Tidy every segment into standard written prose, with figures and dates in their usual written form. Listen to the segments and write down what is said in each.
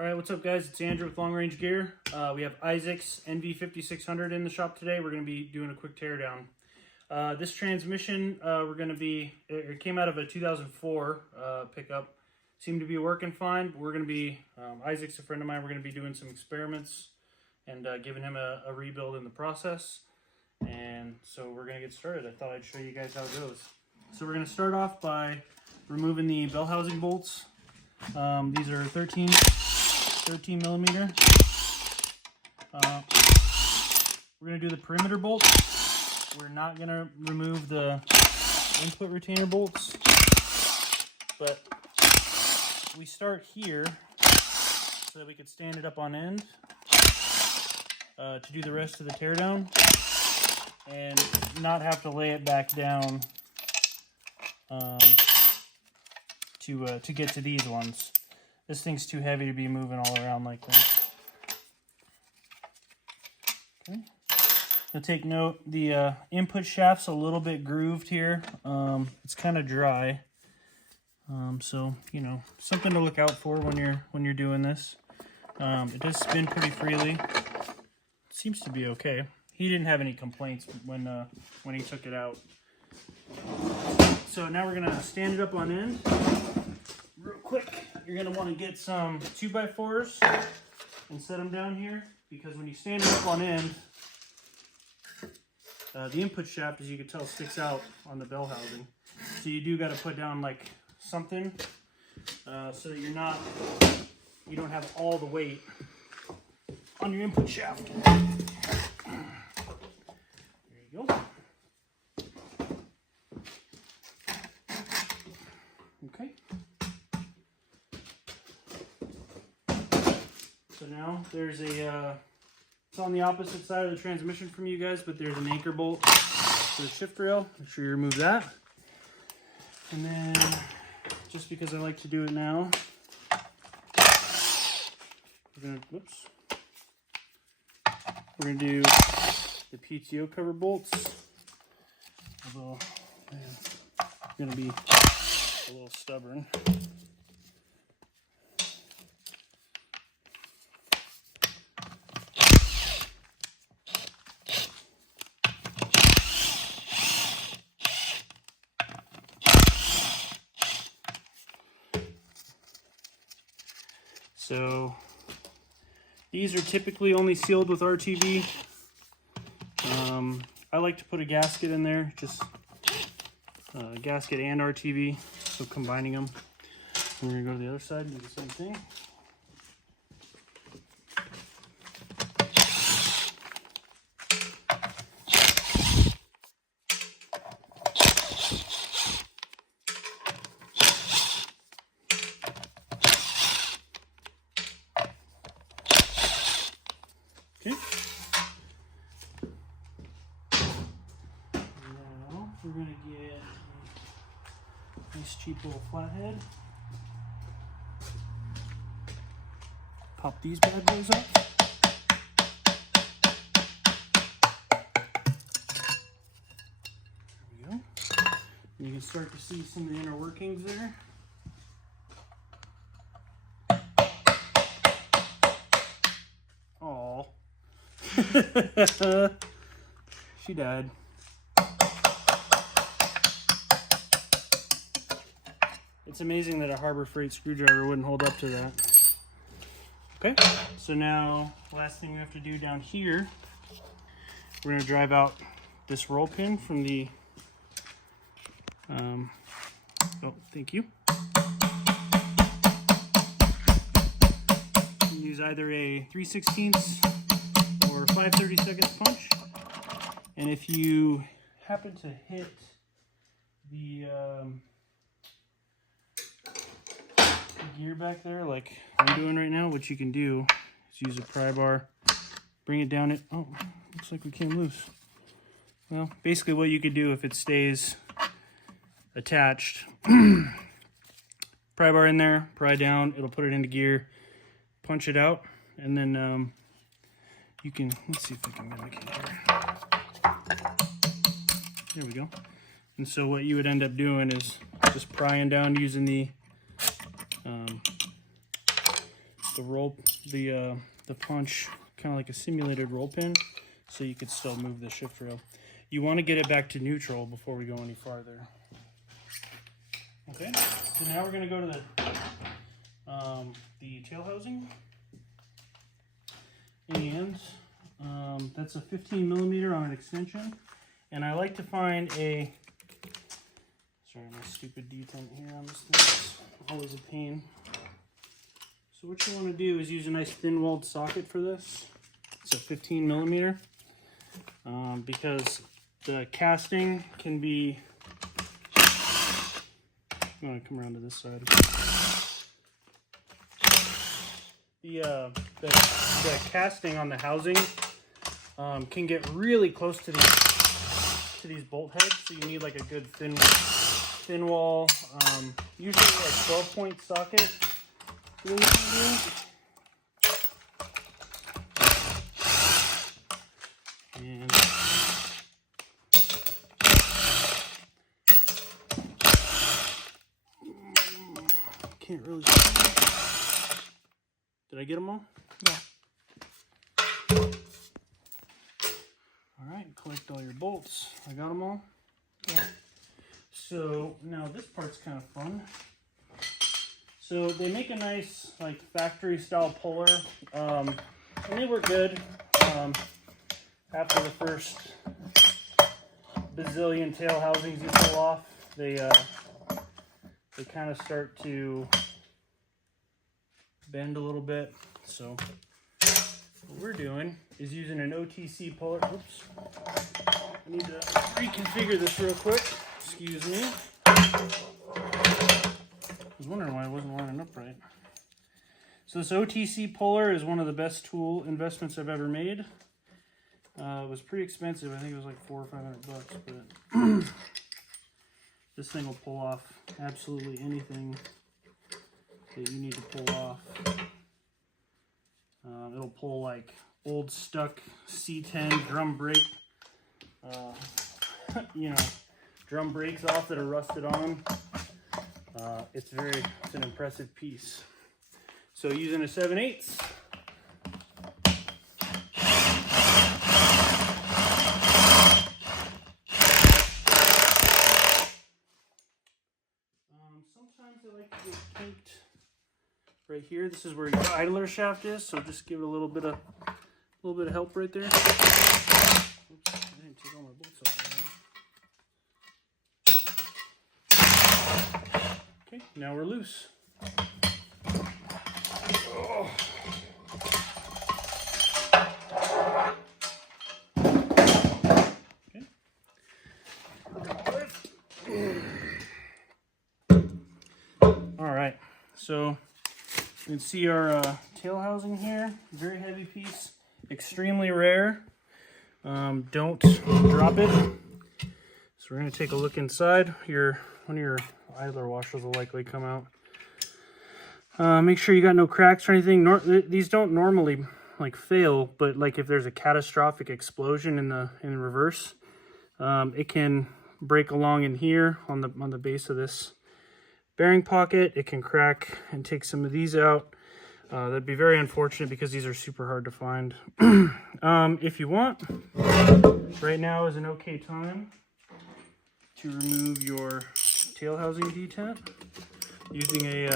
All right, what's up, guys? It's Andrew with Long Range Gear. We have Isaac's NV5600 in the shop today. We're going to be doing a quick teardown. This transmission, it came out of a 2004 pickup. Seemed to be working fine, but we're going to be, Isaac's a friend of mine, we're going to be doing some experiments and giving him a rebuild in the process. And so we're going to get started. I thought I'd show you guys how it goes. So we're going to start off by removing the bell housing bolts. These are 13 millimeter. We're going to do the perimeter bolts. We're not going to remove the input retainer bolts, but we start here so that we could stand it up on end to do the rest of the teardown and not have to lay it back down to get to these ones. This thing's too heavy to be moving all around like that. Okay. Now take note, the input shaft's a little bit grooved here. It's kind of dry. So, you know, something to look out for when you're doing this. It does spin pretty freely. It seems to be okay. He didn't have any complaints when he took it out. So now we're gonna stand it up on end. Real quick, you're going to want to get some 2x4s and set them down here, because when you stand it up on end, the input shaft, as you can tell, sticks out on the bell housing. So you do got to put down like something so that you don't have all the weight on your input shaft. There you go. Okay. So now there's it's on the opposite side of the transmission from you guys, but there's an anchor bolt for the shift rail. Make sure you remove that. And then, just because I like to do it now, we're gonna do the PTO cover bolts. Although, man, I'm gonna be a little stubborn. So these are typically only sealed with RTV. I like to put a gasket in there, just gasket and RTV, so combining them. We're going to go to the other side and do the same thing. Okay. Now we're going to get a nice cheap little flathead. Pop these bad boys up. There we go. And you can start to see some of the inner workings there. Aww. She died. It's amazing that a Harbor Freight screwdriver wouldn't hold up to that. Okay, so now last thing we have to do down here, we're going to drive out this roll pin from the oh, thank you. You can use either a 3/16 or 5/32 punch, and if you happen to hit the gear back there like I'm doing right now, what you can do is use a pry bar, bring it down. Oh, looks like we came loose. Well, basically what you could do if it stays attached, pry bar in there, pry down, it'll put it into gear, punch it out, and then you can, let's see if I can mimic it here. There we go. And so what you would end up doing is just prying down using the the punch kind of like a simulated roll pin, so you could still move the shift rail. You want to get it back to neutral before we go any farther. Okay, so now we're going to go to the tail housing, and that's a 15 millimeter on an extension. And I like to find a, sorry, my stupid detent here on this thing is always a pain. So what you want to do is use a nice thin walled socket for this. It's a 15 millimeter, because the casting can be, I'm going to come around to this side. The casting on the housing can get really close to these bolt heads, so you need like a good thin wall, usually a 12-point socket. And can't really see. Did I get them all? Yeah. All right, collect all your bolts. I got them all? Yeah. So now this part's kind of fun. So they make a nice like factory style puller, and they work good. After the first bazillion tail housings you pull off, they kind of start to bend a little bit. So what we're doing is using an OTC puller. Oops. I need to reconfigure this real quick. Excuse me. I was wondering why it wasn't lining up right. So this OTC puller is one of the best tool investments I've ever made. It was pretty expensive. I think it was like $400 or $500, but this thing will pull off absolutely anything that you need to pull off. It'll pull like old stuck C10 drum brake, drum brakes off that are rusted on. It's an impressive piece. So using a 7/8. Sometimes I like to get kinked right here. This is where your idler shaft is, so just give it a little bit of help right there. Oops, I didn't take all my bolts off. Okay, now we're loose. Oh. Alright, so you can see our tail housing here. Very heavy piece, extremely rare. Don't drop it. So we're going to take a look inside. One of your idler washers will likely come out. Make sure you got no cracks or anything. These don't normally like fail, but like if there's a catastrophic explosion in reverse, it can break along in here on the base of this bearing pocket. It can crack and take some of these out. That'd be very unfortunate because these are super hard to find. If you want, right now is an okay time to remove your tail housing detent using a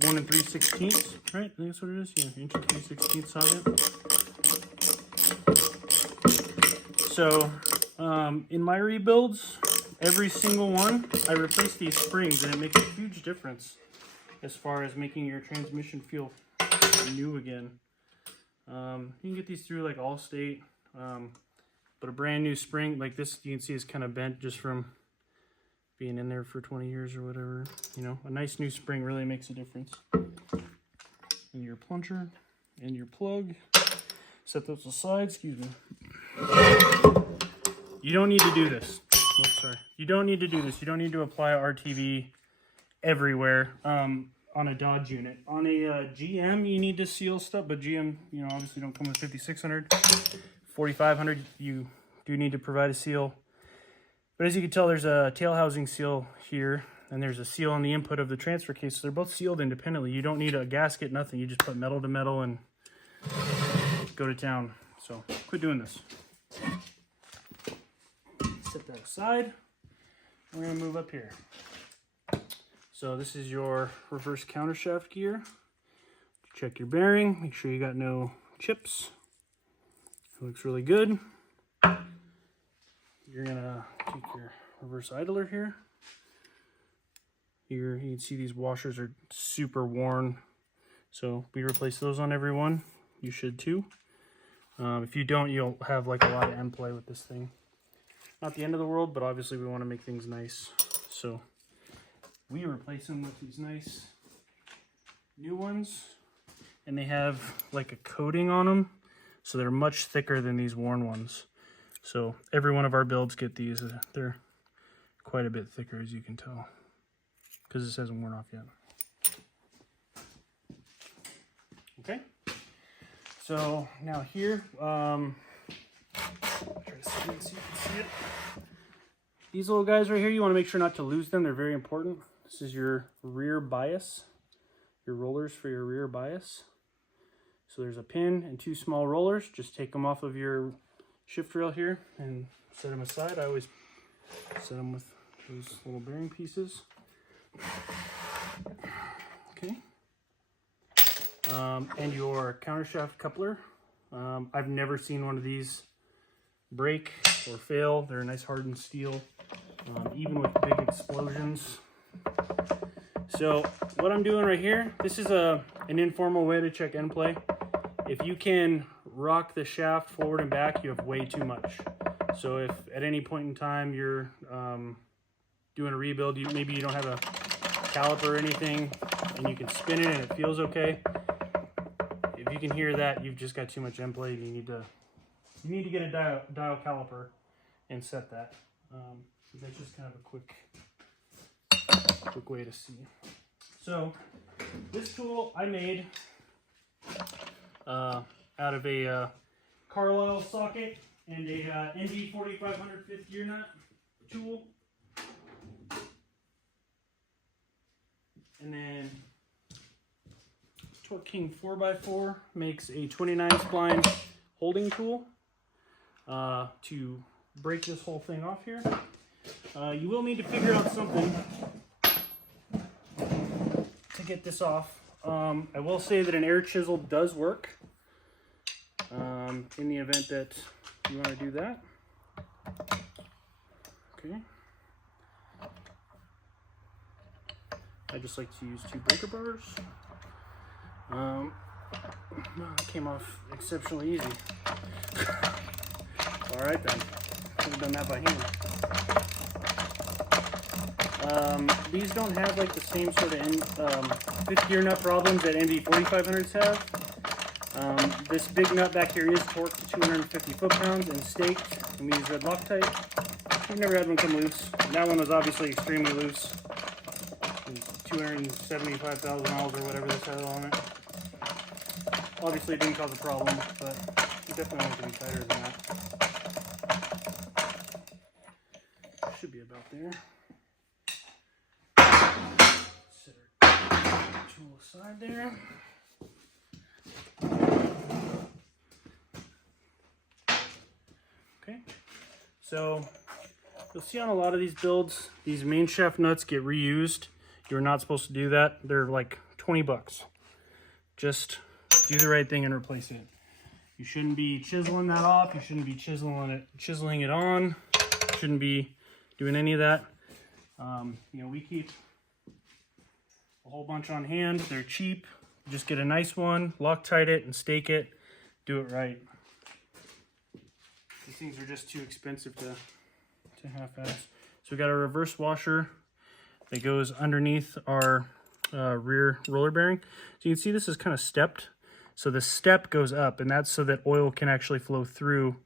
1 3/16, right? I think that's what it is. Yeah, 1 3/16 socket. So in my rebuilds, every single one, I replace these springs, and it makes a huge difference as far as making your transmission feel new again. You can get these through like Allstate, but a brand new spring like this, you can see is kind of bent just from being in there for 20 years or whatever. You know, a nice new spring really makes a difference. And your plunger and your plug. Set those aside, excuse me. You don't need to do this. Oops, sorry. You don't need to do this. You don't need to apply RTV everywhere on a Dodge unit. On a GM, you need to seal stuff, but GM, you know, obviously don't come with 5600. 4500, you do need to provide a seal. But as you can tell, there's a tail housing seal here. and there's a seal on the input of the transfer case. So they're both sealed independently. You don't need a gasket, nothing. You just put metal to metal and go to town. So quit doing this. Set that aside. We're gonna move up here. So this is your reverse countershaft gear. Check your bearing, make sure you got no chips. It looks really good. You're gonna take your reverse idler here. Here you can see these washers are super worn. So we replace those on every one. You should too. If you don't, you'll have like a lot of end play with this thing. Not the end of the world, but obviously we want to make things nice. So we replace them with these nice new ones. And they have like a coating on them. So they're much thicker than these worn ones. So every one of our builds get these. They're quite a bit thicker, as you can tell, because this hasn't worn off yet. Okay. So now here, try to see it so you can see it. These little guys right here, you want to make sure not to lose them. They're very important. This is your rear bias, your rollers for your rear bias. So there's a pin and two small rollers. Just take them off of your shift rail here and set them aside. I always set them with those little bearing pieces. Okay. And your countershaft coupler. I've never seen one of these break or fail. They're a nice hardened steel, even with big explosions. So what I'm doing right here, this is an informal way to check end play. If you can rock the shaft forward and back, you have way too much. So if at any point in time you're doing a rebuild, maybe you don't have a caliper or anything, and you can spin it and it feels okay. If you can hear that, you've just got too much end play. You need to get a dial caliper and set that. That's just kind of a quick way to see. So this tool I made out of a Carlisle socket and a NV5600 fifth gear nut tool. And then Torque King 4x4 makes a 29 spline holding tool to break this whole thing off here. You will need to figure out something to get this off. I will say that an air chisel does work in the event that you want to do that. Okay. I just like to use 2 breaker bars. That came off exceptionally easy. All right then, could have done that by hand. These don't have like the same sort of fifth gear nut problems that NV4500s have. This big nut back here is torqued to 250 foot-pounds and staked, and we use red Loctite. We've never had one come loose. That one was obviously extremely loose. 275,000 miles or whatever this had on it. Obviously it didn't cause a problem, but it definitely wants to be tighter than that. Should be about there. Set our tool aside there. Okay, so you'll see on a lot of these builds, these main shaft nuts get reused. You're not supposed to do that. They're like 20 bucks. Just do the right thing and replace it. You shouldn't be chiseling that off. You shouldn't be chiseling it on. You shouldn't be doing any of that. You know, we keep a whole bunch on hand. They're cheap. Just get a nice one, Loctite it and stake it. Do it right. These things are just too expensive to half-ass. So we got a reverse washer that goes underneath our rear roller bearing. So you can see this is kind of stepped. So the step goes up, and that's so that oil can actually flow through.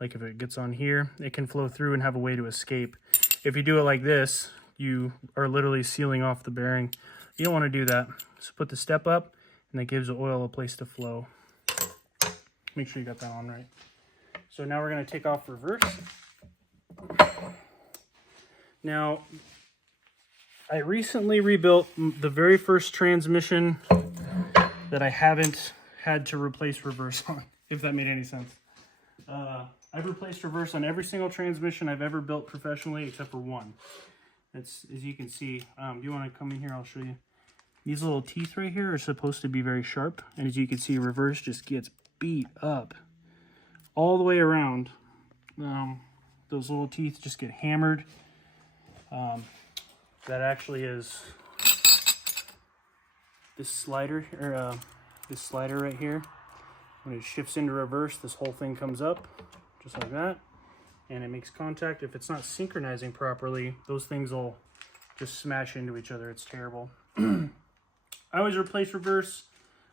Like if it gets on here, it can flow through and have a way to escape. If you do it like this, you are literally sealing off the bearing. You don't want to do that. So put the step up, and that gives the oil a place to flow. Make sure you got that on right. So now we're going to take off reverse. Now, I recently rebuilt the very first transmission that I haven't had to replace reverse on, if that made any sense. I've replaced reverse on every single transmission I've ever built professionally except for one. It's, as you can see, you want to come in here, I'll show you. These little teeth right here are supposed to be very sharp, and as you can see, reverse just gets beat up all the way around. Those little teeth just get hammered. That actually is this slider, or this slider right here. When it shifts into reverse, this whole thing comes up, just like that, and it makes contact. If it's not synchronizing properly, those things will just smash into each other. It's terrible. I always replace reverse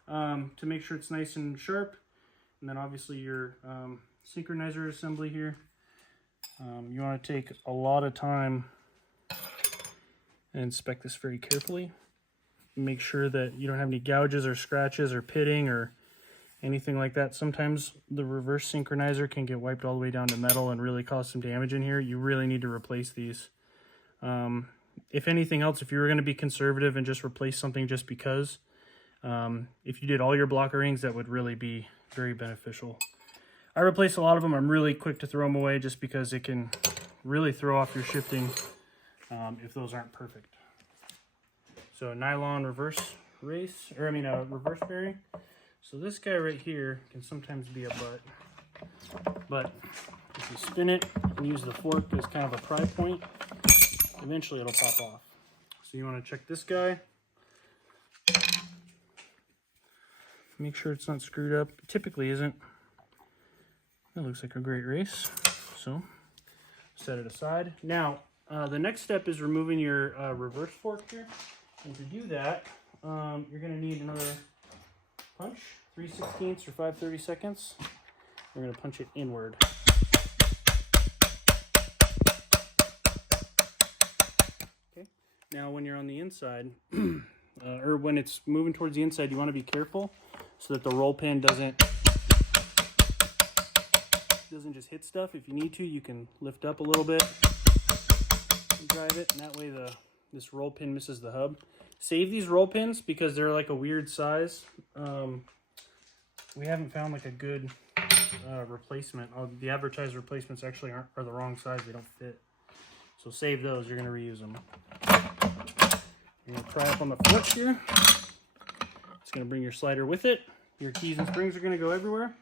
to make sure it's nice and sharp. And then obviously your synchronizer assembly here. You want to take a lot of time and inspect this very carefully. Make sure that you don't have any gouges or scratches or pitting or anything like that. Sometimes the reverse synchronizer can get wiped all the way down to metal and really cause some damage in here. You really need to replace these. If anything else, if you were going to be conservative and just replace something just because, if you did all your blocker rings, that would really be very beneficial. I replace a lot of them. I'm really quick to throw them away just because it can really throw off your shifting if those aren't perfect. So nylon reverse race, or I mean a reverse bearing. So this guy right here can sometimes be a butt, but if you spin it and use the fork as kind of a pry point, eventually it'll pop off. So you want to check this guy. Make sure it's not screwed up. It typically isn't. That looks like a great race. So set it aside. Now the next step is removing your reverse fork here. And to do that, you're going to need another punch, 3/16 or 5/32. We're going to punch it inward. Okay. Now when you're on the inside, or when it's moving towards the inside, you want to be careful so that the roll pin doesn't just hit stuff. If you need to, you can lift up a little bit and drive it, and that way this roll pin misses the hub. Save these roll pins because they're like a weird size. We haven't found like a good replacement. The advertised replacements actually are the wrong size. They don't fit. So save those. You're going to reuse them. You're going to pry up on the foot here. It's going to bring your slider with it. Your keys and springs are going to go everywhere.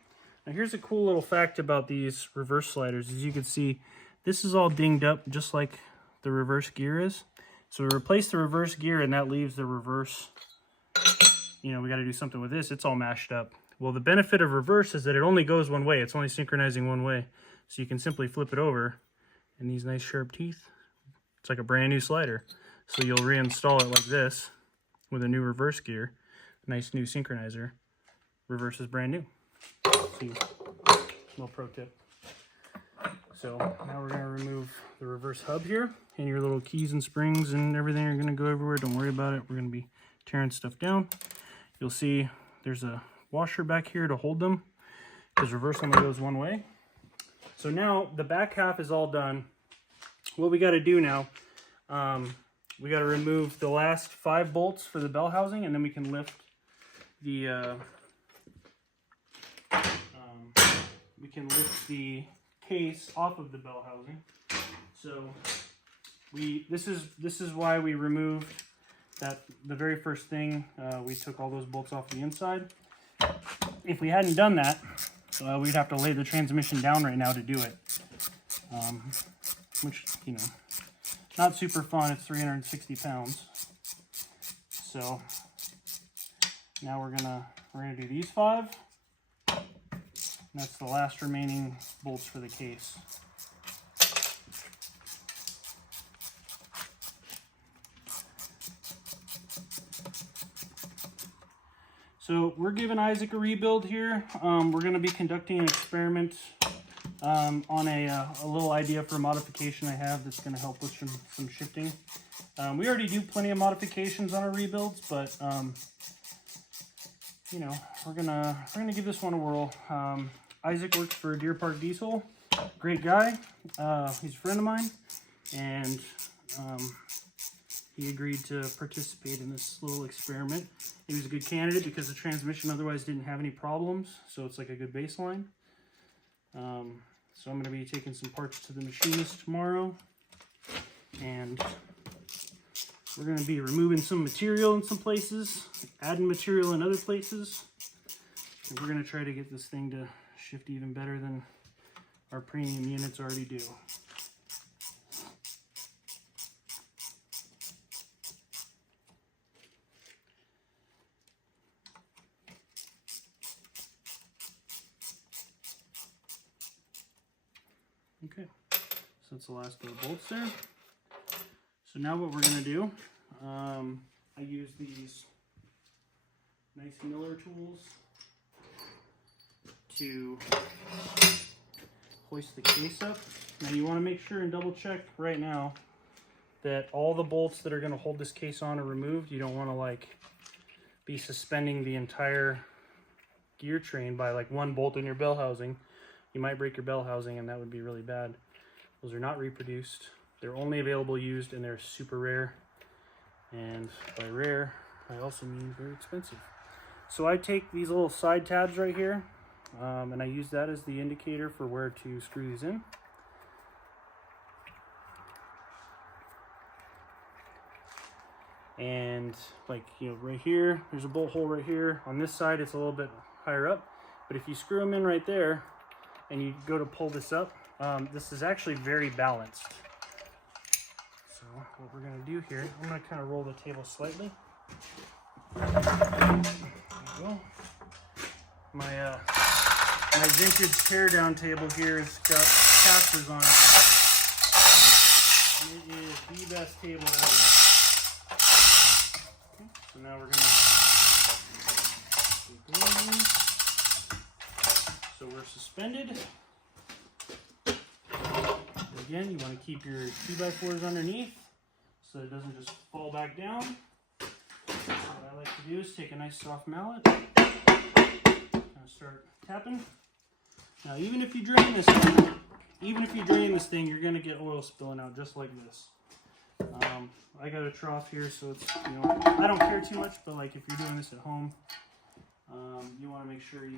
Now here's a cool little fact about these reverse sliders. As you can see, this is all dinged up just like the reverse gear is. So we replace the reverse gear and that leaves the reverse, you know, we got to do something with this. It's all mashed up. Well, the benefit of reverse is that it only goes one way. It's only synchronizing one way. So you can simply flip it over and these nice sharp teeth. It's like a brand new slider. So you'll reinstall it like this with a new reverse gear. Nice new synchronizer. Reverse is brand new. See, little pro tip. So now we're going to remove the reverse hub here, and your little keys and springs and everything are going to go everywhere. Don't worry about it. We're going to be tearing stuff down. You'll see there's a washer back here to hold them because reverse only goes one way. So now the back half is all done. What we got to do now, we got to remove the last 5 bolts for the bell housing, and then we can lift the case off of the bell housing. So this is why we removed the very first thing. We took all those bolts off the inside. If we hadn't done that, we'd have to lay the transmission down right now to do it, which, you know, not super fun. It's 360 pounds. So now we're gonna do these 5. That's the last remaining bolts for the case. So we're giving Isaac a rebuild here. We're going to be conducting an experiment on a little idea for a modification I have that's going to help with some shifting. We already do plenty of modifications on our rebuilds, but you know, we're gonna give this one a whirl. Isaac works for Deer Park Diesel. Great guy. He's a friend of mine, and he agreed to participate in this little experiment. He was a good candidate because the transmission otherwise didn't have any problems, so it's like a good baseline. So I'm going to be taking some parts to the machinist tomorrow, and we're going to be removing some material in some places, adding material in other places, and we're going to try to get this thing to shift even better than our premium units already do. Okay, so that's the last of the bolts there. So now what we're going to do, I use these nice Miller tools to hoist the case up. Now you want to make sure and double check right now that all the bolts that are going to hold this case on are removed. You don't want to like be suspending the entire gear train by like one bolt in your bell housing. You might break your bell housing, and that would be really bad. Those are not reproduced. They're only available used, and they're super rare. And by rare, I also mean very expensive. So I take these little side tabs right here, and I use that as the indicator for where to screw these in. And like, you know, right here, there's a bolt hole right here. On this side, it's a little bit higher up. But if you screw them in right there, and you go to pull this up, this is actually very balanced. So what we're going to do here, I'm going to kind of roll the table slightly. There you go. My vintage teardown table here has got casters on it. It is the best table ever. Okay, so now we're going to so we're suspended. Again, you want to keep your 2x4s underneath so that it doesn't just fall back down. So what I like to do is take a nice soft mallet and start tapping. Now, even if you drain this thing, you're going to get oil spilling out just like this. I got a trough here, so it's, you know, I don't care too much, but like if you're doing this at home, you want to make sure you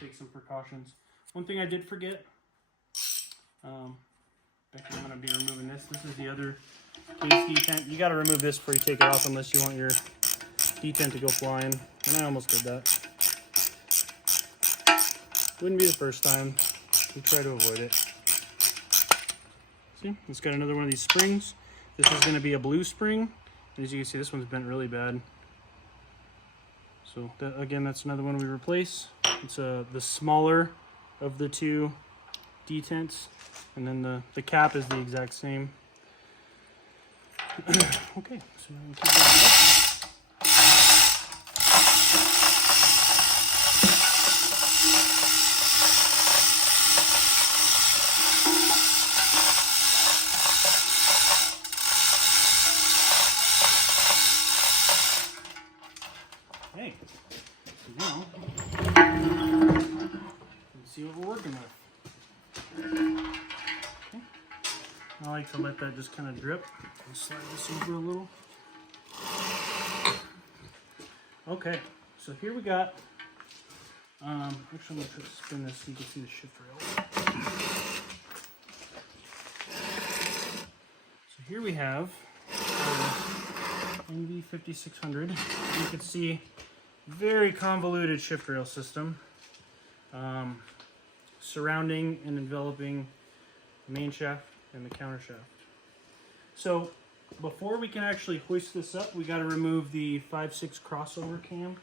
take some precautions. One thing I did forget, Becky, I'm going to be removing this. This is the other case detent. You got to remove this before you take it off unless you want your detent to go flying. And I almost did that. Wouldn't be the first time. We try to avoid it. See, it's got another one of these springs. This is going to be a blue spring. And as you can see, this one's bent really bad. So that, again, that's another one we replace. It's the smaller of the two detents, and then the cap is the exact same. Okay, so now we keep going up. Okay, so now let's see what we're working with. Okay. I like to let that just kind of drip. I'll slide this over a little. Okay, so here we got, actually I'm going to spin this so you can see the shift rail. So here we have our NV5600. You can see very convoluted shift rail system. Surrounding and enveloping the main shaft and the counter shaft. So before we can actually hoist this up, we got to remove the 5.6 crossover cam.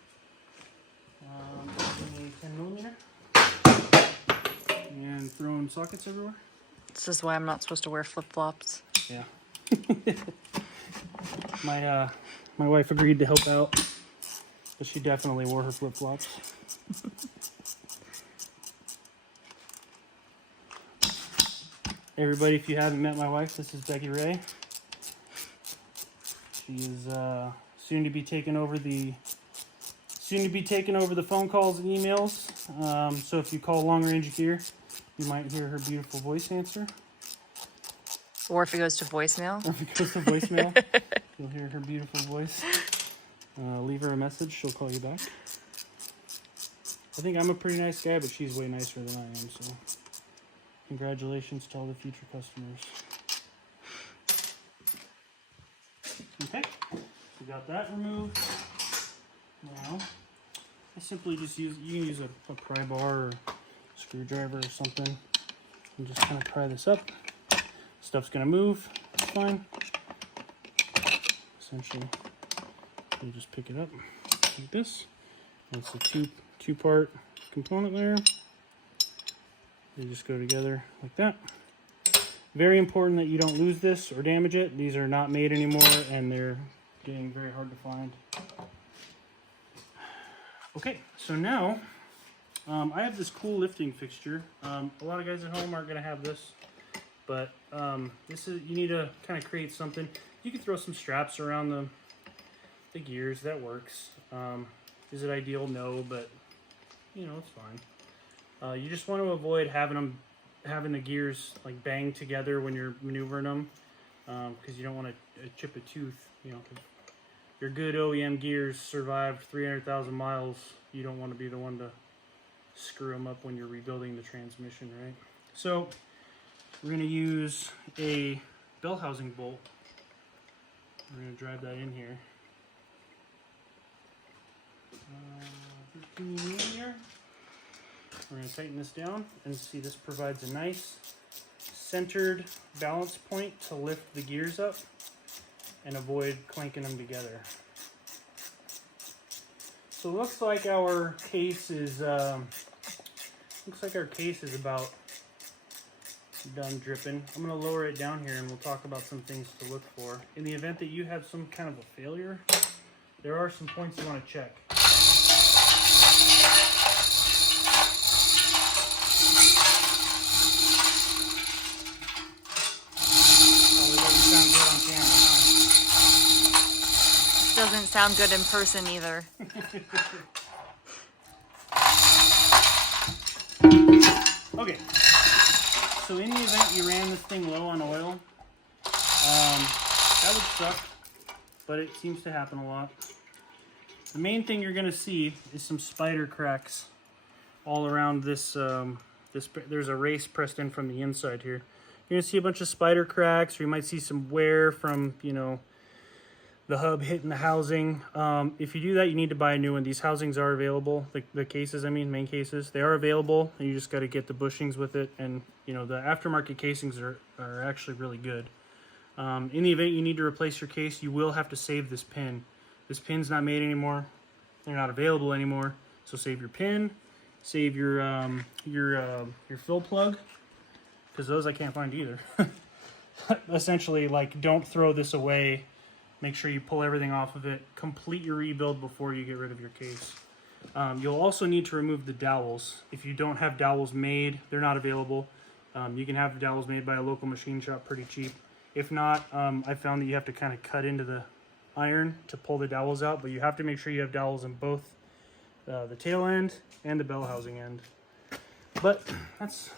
A 10mm, and throwing sockets everywhere. This is why I'm not supposed to wear flip-flops. Yeah. My wife agreed to help out, but she definitely wore her flip-flops. Everybody, if you haven't met my wife, this is Becky Ray. She is soon to be taking over the phone calls and emails. So if you call Long Range Gear, you might hear her beautiful voice answer. Or if it goes to voicemail. Or if it goes to voicemail, you'll hear her beautiful voice. Leave her a message, she'll call you back. I think I'm a pretty nice guy, but she's way nicer than I am, so congratulations to all the future customers. Okay, so we got that removed. Now, I simply just you can use a pry bar or screwdriver or something and just kind of pry this up. Stuff's gonna move, it's fine. Essentially, you just pick it up like this. And it's a two-part component there. They just go together like that. Very important that you don't lose this or damage it. These are not made anymore and they're getting very hard to find. Okay, so now I have this cool lifting fixture. A lot of guys at home aren't gonna have this, but this is, you need to kind of create something. You can throw some straps around the gears, that works. Is it ideal? No, but you know, it's fine. You just want to avoid having the gears like bang together when you're maneuvering them, because you don't want to chip a tooth. You know, your good OEM gears survived 300,000 miles. You don't want to be the one to screw them up when you're rebuilding the transmission, right? So we're going to use a bell housing bolt. We're going to drive that in here. 13 millimeter. We're going to tighten this down and see this provides a nice centered balance point to lift the gears up and avoid clanking them together. So it looks like our case is about done dripping. I'm going to lower it down here and we'll talk about some things to look for. In the event that you have some kind of a failure, there are some points you want to check. Doesn't sound good in person either. Okay, so in the event you ran this thing low on oil, that would suck, but it seems to happen a lot. The main thing you're going to see is some spider cracks all around this. There's a race pressed in from the inside here. You're going to see a bunch of spider cracks, or you might see some wear from, you know, the hub hitting the housing. If you do that, you need to buy a new one. These housings are available. The cases, I mean, main cases, they are available. And you just got to get the bushings with it. And, you know, the aftermarket casings are actually really good. In the event you need to replace your case, you will have to save this pin. This pin's not made anymore. They're not available anymore. So save your pin, save your fill plug, because those I can't find either. Essentially, like, don't throw this away. Make sure you pull everything off of it. Complete your rebuild before you get rid of your case. You'll also need to remove the dowels. If you don't have dowels made, they're not available. You can have dowels made by a local machine shop pretty cheap. If not, I found that you have to kind of cut into the iron to pull the dowels out, but you have to make sure you have dowels in both the tail end and the bell housing end. But that's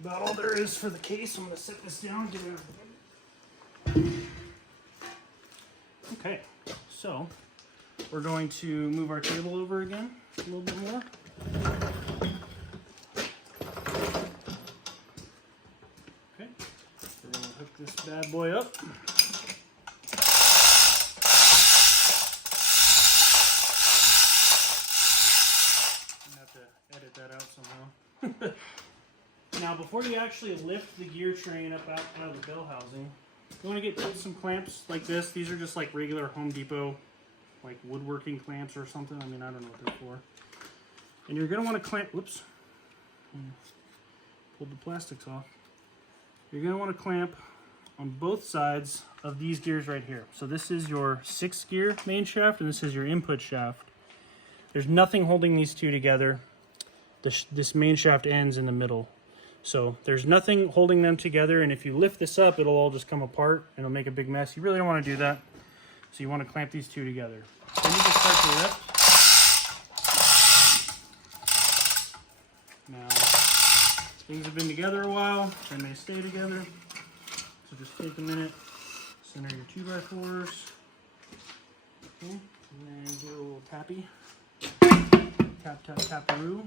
about all there is for the case. I'm going to set this down, get everything. Okay, so we're going to move our table over again a little bit more. Okay, we're going to hook this bad boy up. I have to edit that out somehow. Now, before you actually lift the gear train up out of the bell housing, you want to get some clamps like this. These are just like regular Home Depot, like woodworking clamps or something. I mean, I don't know what they're for. And you're going to want to clamp, whoops, pulled the plastics off. You're going to want to clamp on both sides of these gears right here. So this is your 6th gear main shaft, and this is your input shaft. There's nothing holding these two together. This main shaft ends in the middle. So there's nothing holding them together, and if you lift this up, it'll all just come apart and it'll make a big mess. You really don't want to do that. So you want to clamp these two together. Then you just start to lift. Now, things have been together a while, they may stay together. So just take a minute, center your 2x4s. Okay, and then do a little tappy. Tap, tap, taparoo.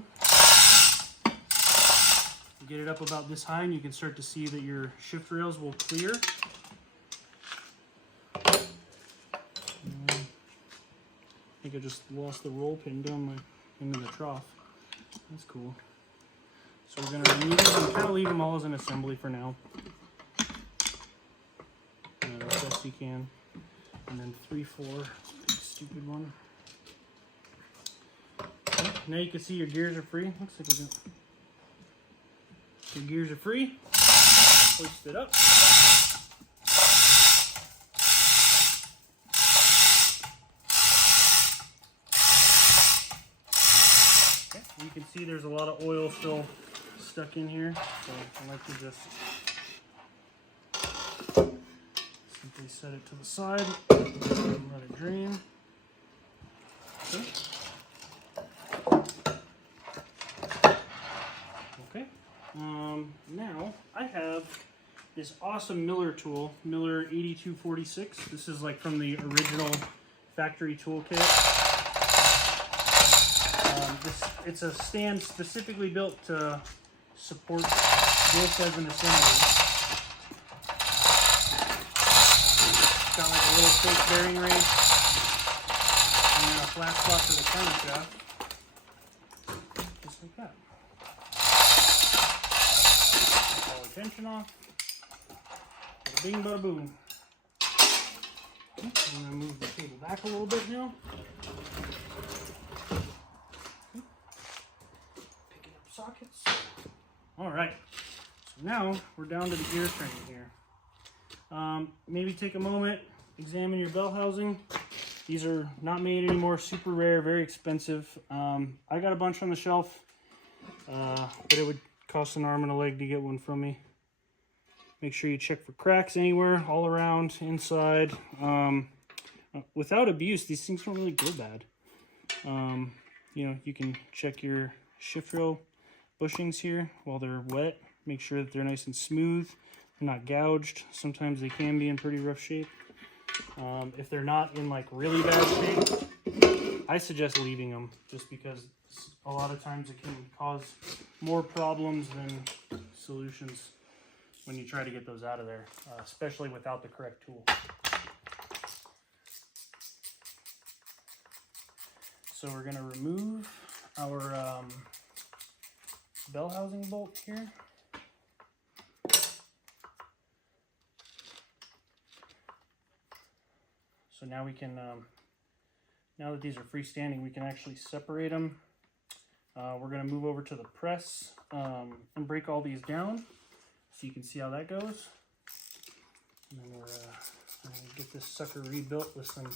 Get it up about this high and you can start to see that your shift rails will clear. I think I just lost the roll pin down into the trough. That's cool. So we're going to remove them and kind of leave them all as an assembly for now. As best you can. And then 3, 4, big stupid one. Okay, now you can see your gears are free. Looks like we got... Your gears are free. Hoist it up. Okay, you can see there's a lot of oil still stuck in here, so I like to just simply set it to the side and let it drain. Okay. Okay. Now I have this awesome Miller tool, Miller 8246. This is like from the original factory toolkit. It's a stand specifically built to support both as an assembly. It's got like a little fake bearing ring and then a flat spot for the counter shaft, just like that. Tension off. Bada bing, bada boom. Okay, I'm going to move the table back a little bit now. Okay. Picking up sockets. Alright, so now we're down to the gear train here. Maybe take a moment, examine your bell housing. These are not made anymore, super rare, very expensive. I got a bunch on the shelf, but it would cost an arm and a leg to get one from me. Make sure you check for cracks anywhere, all around, inside. Without abuse, these things don't really go bad. You know, you can check your shift rail bushings here while they're wet. Make sure that they're nice and smooth, they're not gouged. Sometimes they can be in pretty rough shape. If they're not in like really bad shape, I suggest leaving them, just because a lot of times it can cause more problems than solutions when you try to get those out of there, especially without the correct tool. So we're going to remove our bell housing bolt here. So now we can, now that these are freestanding, we can actually separate them. We're going to move over to the press and break all these down so you can see how that goes. And then we're going to get this sucker rebuilt with some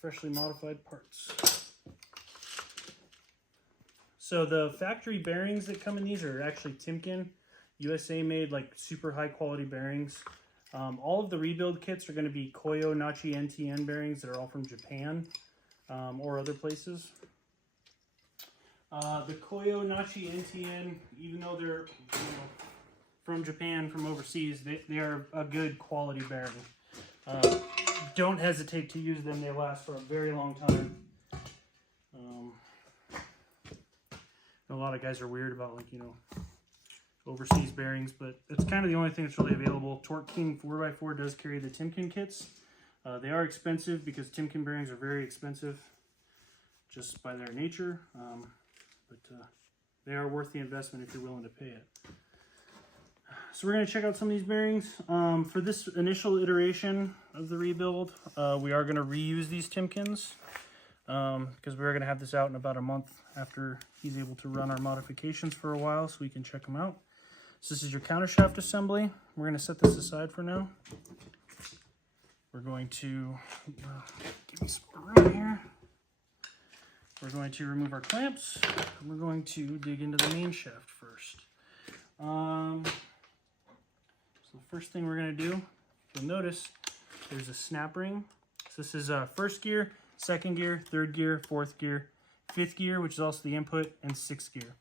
freshly modified parts. So the factory bearings that come in these are actually Timken, USA made, like super high quality bearings. All of the rebuild kits are going to be Koyo Nachi NTN bearings that are all from Japan or other places. The Koyo Nachi NTN, even though they're from Japan, from overseas, they are a good quality bearing. Don't hesitate to use them. They last for a very long time. A lot of guys are weird about, like, you know, overseas bearings, but it's kind of the only thing that's really available. Torque King 4x4 does carry the Timken kits. They are expensive because Timken bearings are very expensive just by their nature, but they are worth the investment if you're willing to pay it. So we're going to check out some of these bearings. For this initial iteration of the rebuild, we are going to reuse these Timkens because we're going to have this out in about a month after he's able to run our modifications for a while, so we can check them out. So this is your countershaft assembly. We're going to set this aside for now. We're going to give me some room here. We're going to remove our clamps. We're going to dig into the main shaft first. So the first thing we're going to do, you'll notice there's a snap ring. So this is first gear, second gear, third gear, fourth gear, fifth gear, which is also the input, and sixth gear.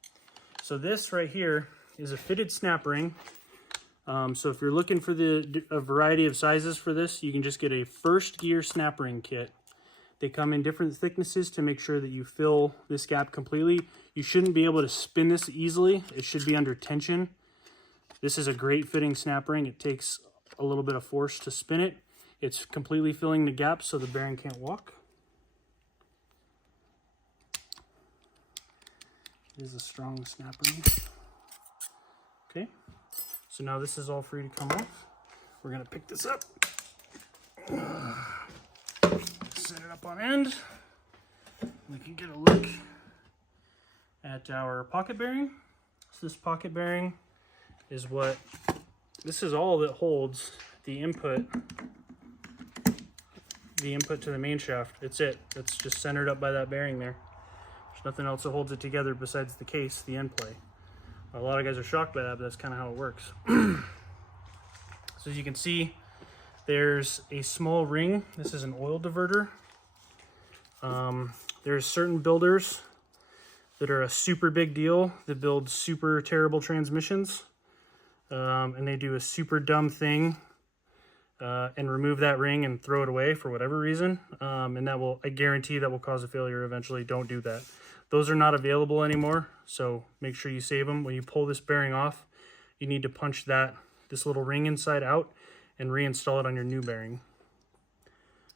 So this right here is a fitted snap ring. So if you're looking for a variety of sizes for this, you can just get a first gear snap ring kit. They come in different thicknesses to make sure that you fill this gap completely. You shouldn't be able to spin this easily. It should be under tension. This is a great fitting snap ring. It takes a little bit of force to spin it. It's completely filling the gap so the bearing can't walk. It is a strong snap ring. Okay, so now this is all free to come off. We're gonna pick this up. Set it up on end. We can get a look at our pocket bearing. So this pocket bearing is this is all that holds the input to the main shaft. It's just centered up by that bearing there. There's nothing else that holds it together besides the case, the end plate. A lot of guys are shocked by that, but that's kind of how it works. So as you can see, there's a small ring. This is an oil diverter. There's certain builders that are a super big deal that build super terrible transmissions. And they do a super dumb thing and remove that ring and throw it away for whatever reason. And I guarantee that will cause a failure eventually. Don't do that. Those are not available anymore, so make sure you save them. When you pull this bearing off, you need to punch this little ring inside out and reinstall it on your new bearing.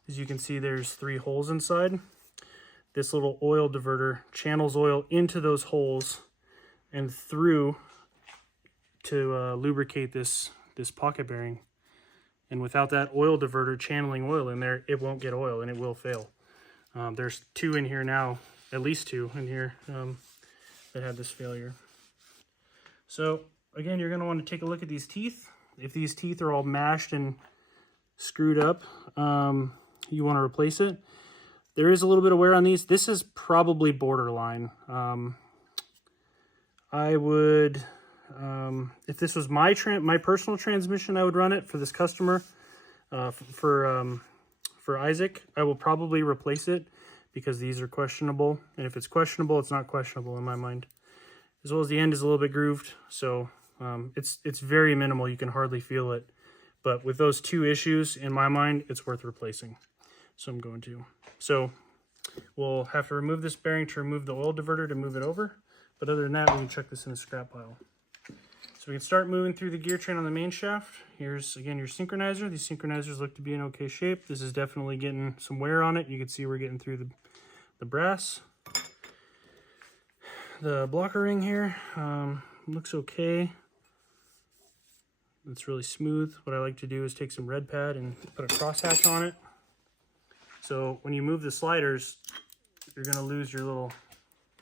As you can see, there's 3 holes inside. This little oil diverter channels oil into those holes and through to lubricate this pocket bearing. And without that oil diverter channeling oil in there, it won't get oil and it will fail. There's 2 in here now, at least 2 in here that had this failure. So again, you're going to want to take a look at these teeth. If these teeth are all mashed and screwed up, you want to replace it. There is a little bit of wear on these. This is probably borderline. I would, if this was my personal transmission, I would run it for this customer. For Isaac, I will probably replace it because these are questionable. And if it's questionable, it's not questionable in my mind. As well as the end is a little bit grooved, so it's very minimal. You can hardly feel it. But with those 2 issues, in my mind, it's worth replacing. So I'm going to. So we'll have to remove this bearing to remove the oil diverter to move it over. But other than that, we can chuck this in the scrap pile. So we can start moving through the gear train on the main shaft. Here's, again, your synchronizer. These synchronizers look to be in okay shape. This is definitely getting some wear on it. You can see we're getting through the brass. The blocker ring here looks okay. It's really smooth. What I like to do is take some red pad and put a crosshatch on it. So when you move the sliders, you're going to lose your little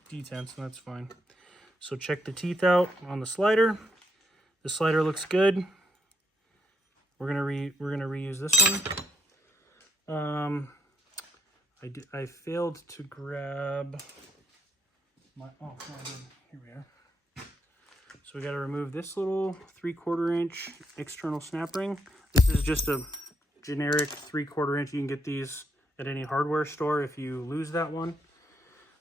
detents, and that's fine. So check the teeth out on the slider. The slider looks good. We're gonna reuse this one. I failed to grab my. Oh, no, I did. Here we are. So we got to remove this little 3/4 inch external snap ring. This is just a generic 3/4 inch. You can get these at any hardware store if you lose that one.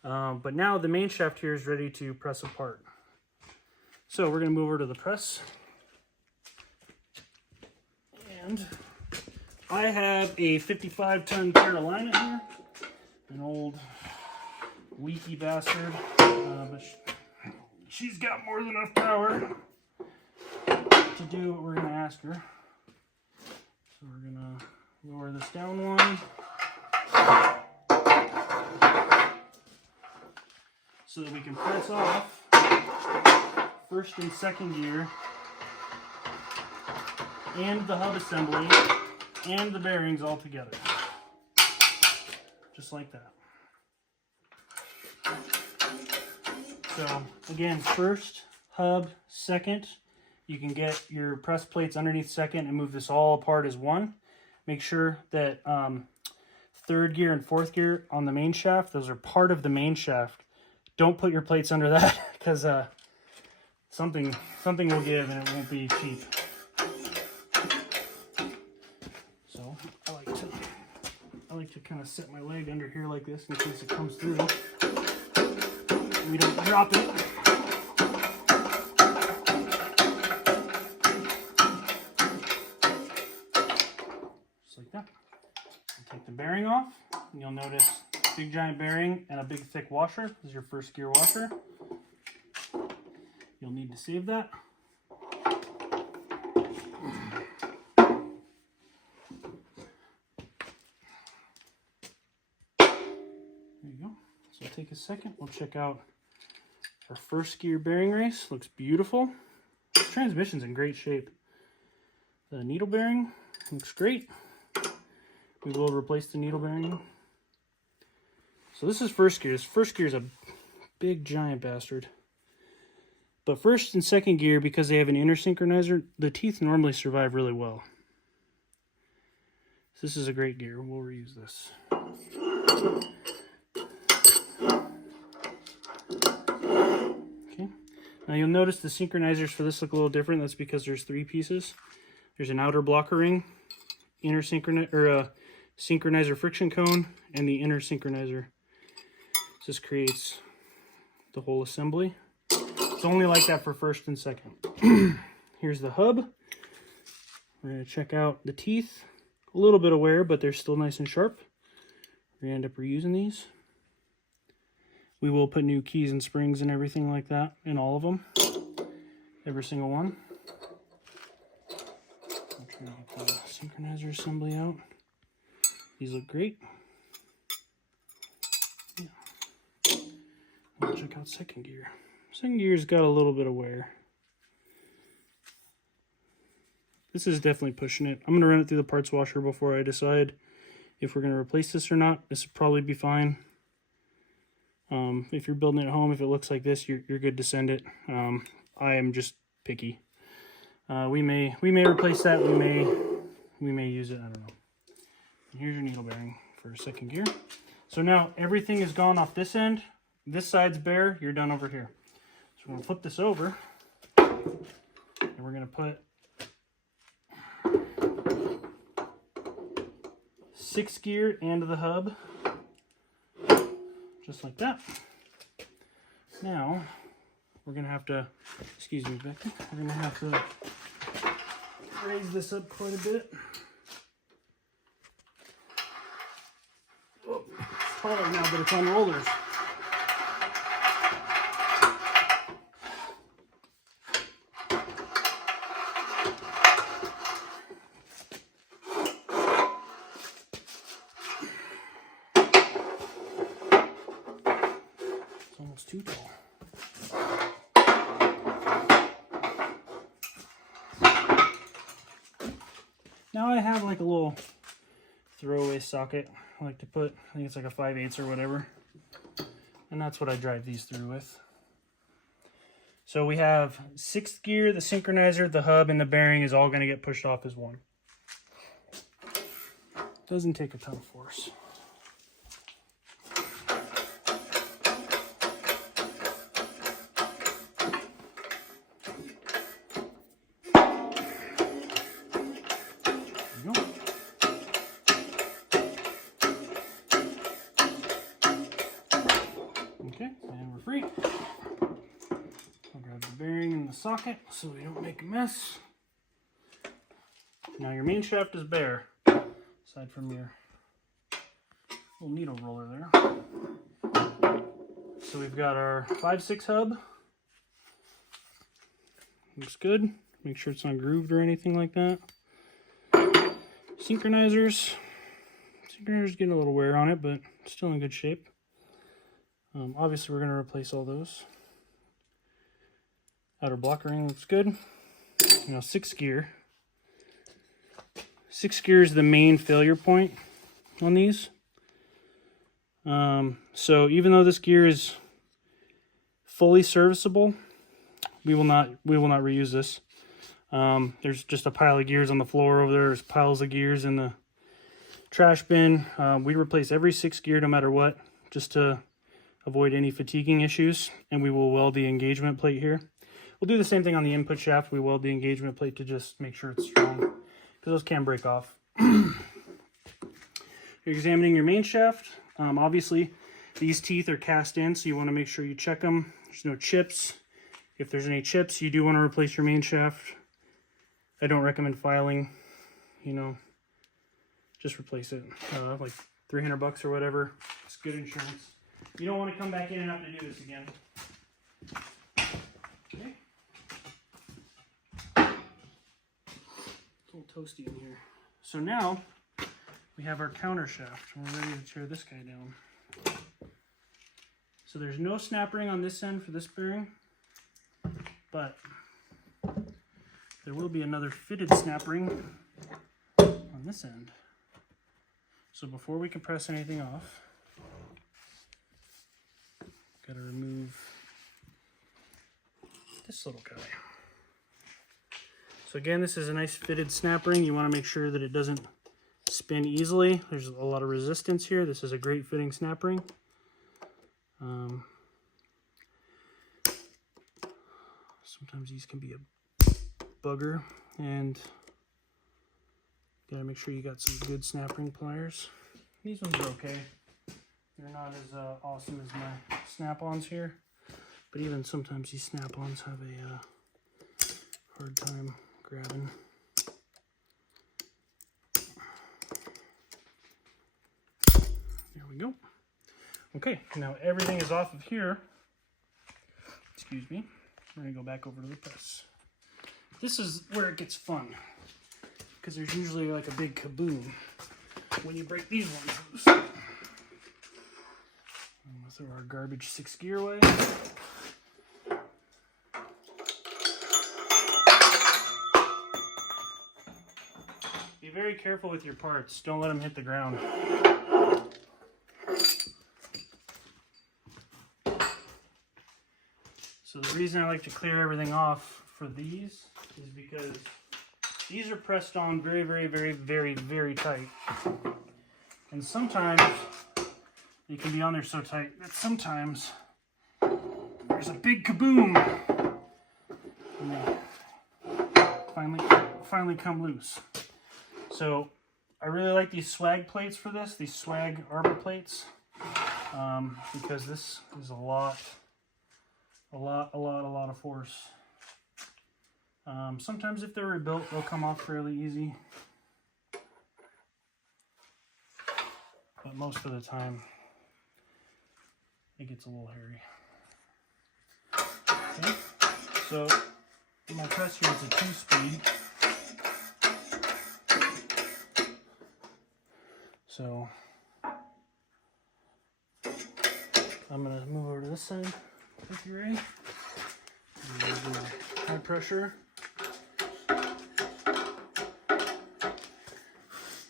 But now the main shaft here is ready to press apart. So we're going to move over to the press. And I have a 55-ton Carolina here. An old leaky bastard. But she's got more than enough power to do what we're going to ask her. So we're going to lower this down one. So that we can press off first and second gear and the hub assembly and the bearings all together. Just like that. So again, first, hub, second. You can get your press plates underneath second and move this all apart as one. Make sure that third gear and fourth gear on the main shaft, those are part of the main shaft. Don't put your plates under that because something will give and it won't be cheap. So I like to kind of set my leg under here like this in case it comes through. We don't drop it. bearing off. You'll notice big giant bearing and a big thick washer. This is your first gear washer. You'll need to save that. There you go. So take a second. We'll check out our first gear bearing race. Looks beautiful. The transmission's in great shape. The needle bearing looks great. We will replace the needle bearing. So this is first gear. This first gear is a big giant bastard. But first and second gear, because they have an inner synchronizer, the teeth normally survive really well. So this is a great gear. We'll reuse this. Okay. Now you'll notice the synchronizers for this look a little different. That's because there's 3 pieces. There's an outer blocker ring, inner synchronizer friction cone, and the inner synchronizer. This creates the whole assembly. It's only like that for first and second. Here's the hub. We're going to check out the teeth. A little bit of wear, but they're still nice and sharp. We're going to end up reusing these. We will put new keys and springs and everything like that in all of them. Every single one. I'm trying to get the synchronizer assembly out. These look great. Yeah. We'll check out second gear. Second gear's got a little bit of wear. This is definitely pushing it. I'm going to run it through the parts washer before I decide if we're going to replace this or not. This would probably be fine. If you're building it at home, if it looks like this, you're good to send it. I am just picky. We may replace that. We may use it. I don't know. And here's your needle bearing for second gear. So now everything is gone off this end. This side's bare. You're done over here. So we're going to flip this over, and we're going to put 6th gear into the hub, just like that. Now, we're going to have to, excuse me, Becky, we're going to have to raise this up quite a bit. Oh, it's taller now, but it's on rollers. Almost too tall. Now I have like a little throwaway socket I like to put. I think it's like a 5/8 or whatever. And that's what I drive these through with. So we have 6th gear, the synchronizer, the hub, and the bearing is all going to get pushed off as one. Doesn't take a ton of force. Okay, and we're free. I'll grab the bearing in the socket so we don't make a mess. Now your main shaft is bare, aside from your little needle roller there. So we've got our 5/6 hub. Looks good. Make sure it's not grooved or anything like that. Synchronizers. Synchronizer's getting a little wear on it, but still in good shape. Obviously, we're going to replace all those. Outer blocker ring looks good. Now, 6th gear. 6th gear is the main failure point on these. So even though this gear is fully serviceable, we will not reuse this. There's just a pile of gears on the floor over there. There's piles of gears in the trash bin. We replace every 6th gear no matter what, just to avoid any fatiguing issues, and we will weld the engagement plate here. We'll do the same thing on the input shaft. We weld the engagement plate to just make sure it's strong, because those can break off. You're examining your main shaft. Obviously, these teeth are cast in, so you want to make sure you check them. There's no chips. If there's any chips, you do want to replace your main shaft. I don't recommend filing, just replace it. Like $300 or whatever. It's good insurance. You don't want to come back in and have to do this again. Okay. It's a little toasty in here. So now we have our counter shaft. We're ready to tear this guy down. So there's no snap ring on this end for this bearing, but there will be another fitted snap ring on this end. So before we can press anything off, got to remove this little guy. So again, this is a nice fitted snap ring. You want to make sure that it doesn't spin easily. There's a lot of resistance here. This is a great fitting snap ring. Sometimes these can be a bugger, and gotta make sure you got some good snap ring pliers. These ones are okay. They're not as awesome as my snap-ons here, but even sometimes these snap-ons have a hard time grabbing. There we go. Okay, now everything is off of here. Excuse me. We're gonna go back over to the press. This is where it gets fun, because there's usually like a big kaboom when you break these ones loose. I'm gonna throw our garbage 6 gear away. Be very careful with your parts. Don't let them hit the ground. So the reason I like to clear everything off for these is because these are pressed on very, very, very, very, very tight. And sometimes they can be on there so tight that sometimes there's a big kaboom and they finally come loose. So I really like these swag plates for this, these swag arbor plates, because this is a lot of force. Sometimes if they're rebuilt, they'll come off fairly easy. But most of the time, it gets a little hairy. Okay, so my press here is a 2-speed. So I'm gonna move over to this side if you're ready. And we'll do high pressure.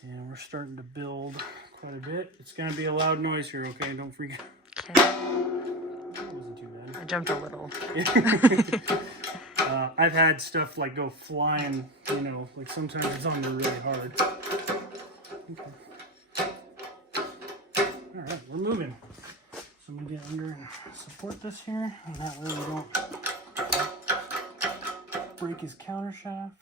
And we're starting to build quite a bit. It's gonna be a loud noise here, okay? Don't freak out. Okay. That wasn't too bad. I jumped a little. I've had stuff like go flying, you know, like sometimes it's on there really hard. Okay. Alright, we're moving. So I'm gonna get under and support this here, and that way we don't break his counter shaft.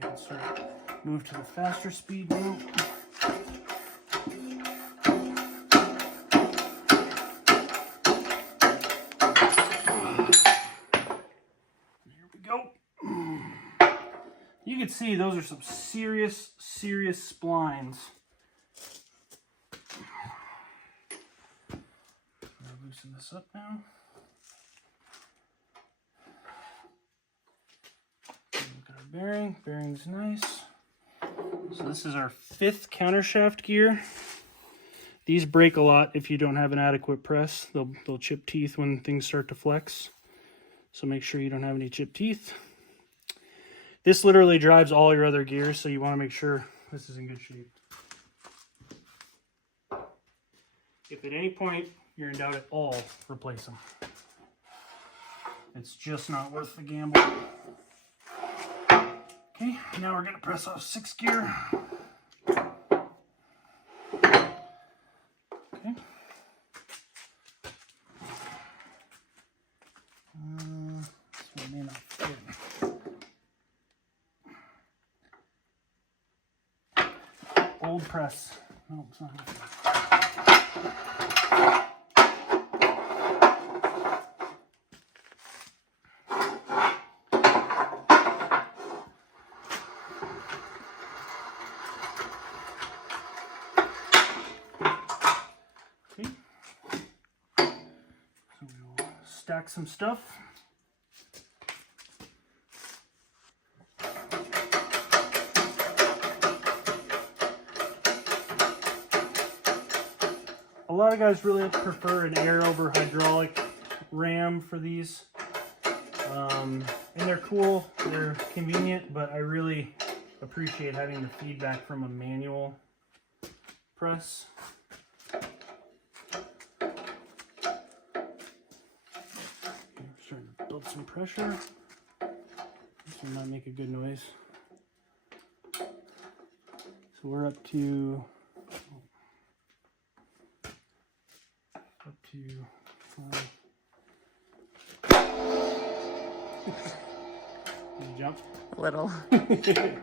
Yeah, so move to the faster speed now. You can see those are some serious splines. I'll loosen this up now. Look at our bearing. Bearing's nice. So this is our 5th countershaft gear. These break a lot if you don't have an adequate press. They'll chip teeth when things start to flex. So make sure you don't have any chip teeth. This literally drives all your other gears, so you want to make sure this is in good shape. If at any point you're in doubt at all, replace them. It's just not worth the gamble. Okay, now we're going to press off 6th gear. Okay. This one may not fit. Old press. No, it's not. unpack some stuff. A lot of guys really prefer an air over hydraulic ram for these. And they're cool, they're convenient, but I really appreciate having the feedback from a manual press. Starting to build some pressure. This one might make a good noise. So we're up to 5. Did you jump? A little. Okay.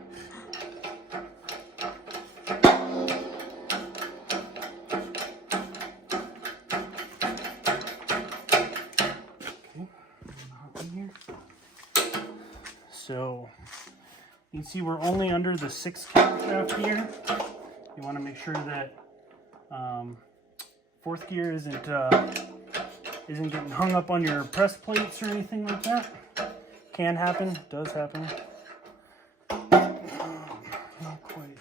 Hop in here. So you can see we're only under the 6 camshaft here. You want to make sure that 4th gear isn't getting hung up on your press plates or anything like that. Can happen, does happen. Not quite.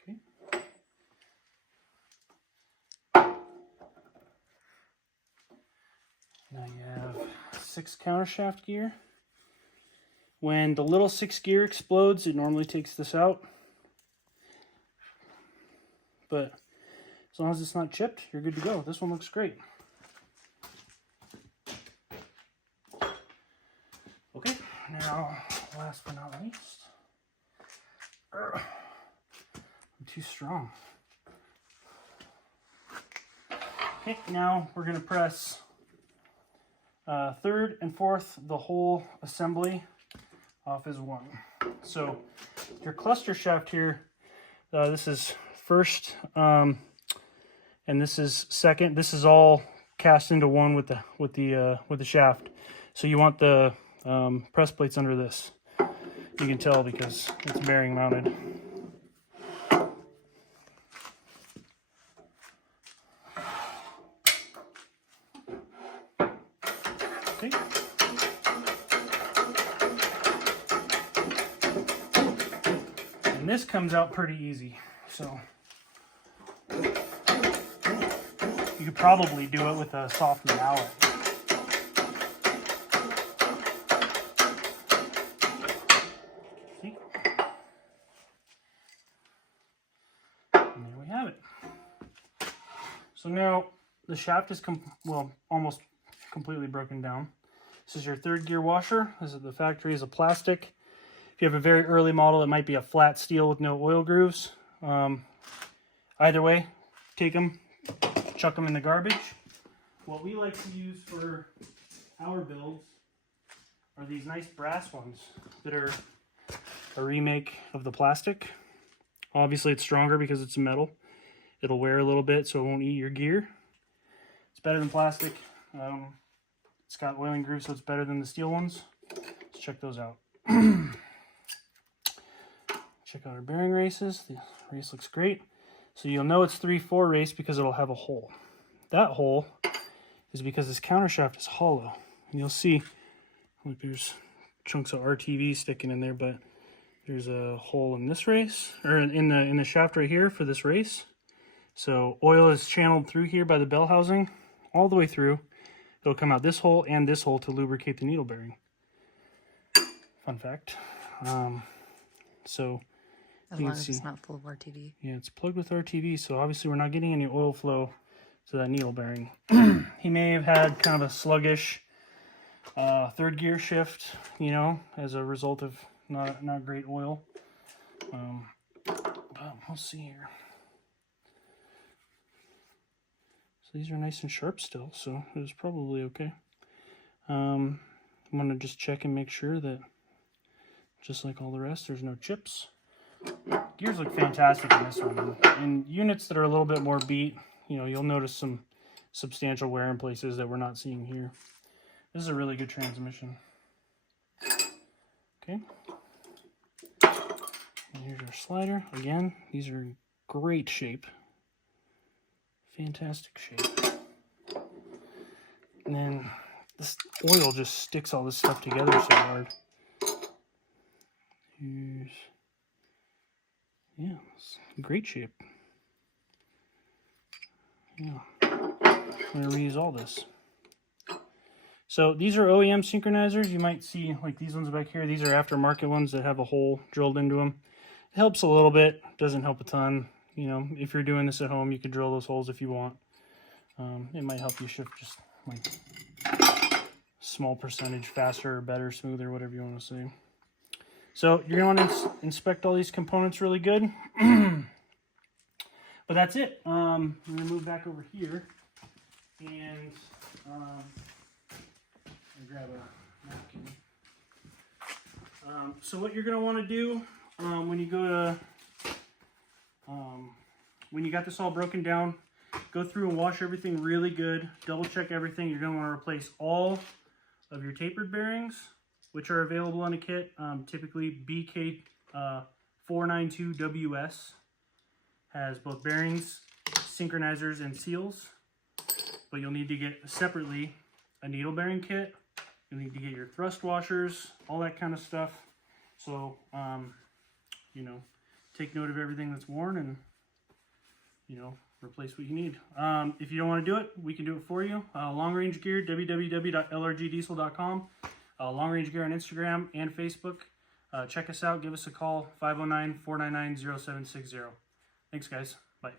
Okay. Now you have 6 countershaft gear. When the little 6 gear explodes, it normally takes this out. But as long as it's not chipped, you're good to go. This one looks great. Okay, now last but not least, I'm too strong. Okay, now we're going to press 3rd and 4th, the whole assembly off as one. So your cluster shaft here, this is 1st, and this is 2nd. This is all cast into one with the shaft. So you want the press plates under this. You can tell because it's bearing mounted. Okay. And this comes out pretty easy, so you could probably do it with a soft mallet. See? And there we have it. So now the shaft is almost completely broken down. This is your 3rd gear washer. This is the factory is a plastic. If you have a very early model, it might be a flat steel with no oil grooves. Either way, take them, chuck them in the garbage. What we like to use for our builds are these nice brass ones that are a remake of the plastic. Obviously, it's stronger because it's metal. It'll wear a little bit, so it won't eat your gear. It's better than plastic. It's got oiling grooves, so it's better than the steel ones. Let's check those out. Check out our bearing races. The race looks great. So you'll know it's 3/4 race because it'll have a hole. That hole is because this countershaft is hollow. And you'll see, like, there's chunks of RTV sticking in there, but there's a hole in this race, or in the shaft right here for this race. So oil is channeled through here by the bell housing all the way through. It'll come out this hole and this hole to lubricate the needle bearing. Fun fact. So As long as it's not full of RTV. yeah, it's plugged with RTV, so obviously we're not getting any oil flow to that needle bearing. He may have had kind of a sluggish 3rd gear shift, you know, as a result of not great oil. But we'll see here. So these are nice and sharp still, so it was probably okay. I'm going to just check and make sure that, just like all the rest, there's no chips. Gears look fantastic in this one. In units that are a little bit more beat, you know, you'll notice some substantial wear in places that we're not seeing here. This is a really good transmission. Okay. And here's our slider. Again, these are in great shape. Fantastic shape. And then this oil just sticks all this stuff together so hard. Here's, yeah, it's in great shape. Yeah, I'm going to reuse all this. So these are OEM synchronizers. You might see like these ones back here. These are aftermarket ones that have a hole drilled into them. It helps a little bit, doesn't help a ton. You know, if you're doing this at home, you could drill those holes if you want. It might help you shift just like small percentage faster or better, smoother, whatever you want to say. So you're going to want to inspect all these components really good. But that's it. I'm going to move back over here and grab a napkin. So what you're going to want to do when you go to, when you got this all broken down, go through and wash everything really good. Double check everything. You're going to want to replace all of your tapered bearings, which are available on a kit. Typically BK492WS has both bearings, synchronizers, and seals. But you'll need to get separately a needle bearing kit. You'll need to get your thrust washers, all that kind of stuff. So, you know, take note of everything that's worn and, you know, replace what you need. If you don't want to do it, we can do it for you. Long Range Gear, www.lrgdiesel.com. Long Range Gear on Instagram and Facebook. Check us out. Give us a call, 509-499-0760. Thanks, guys. Bye.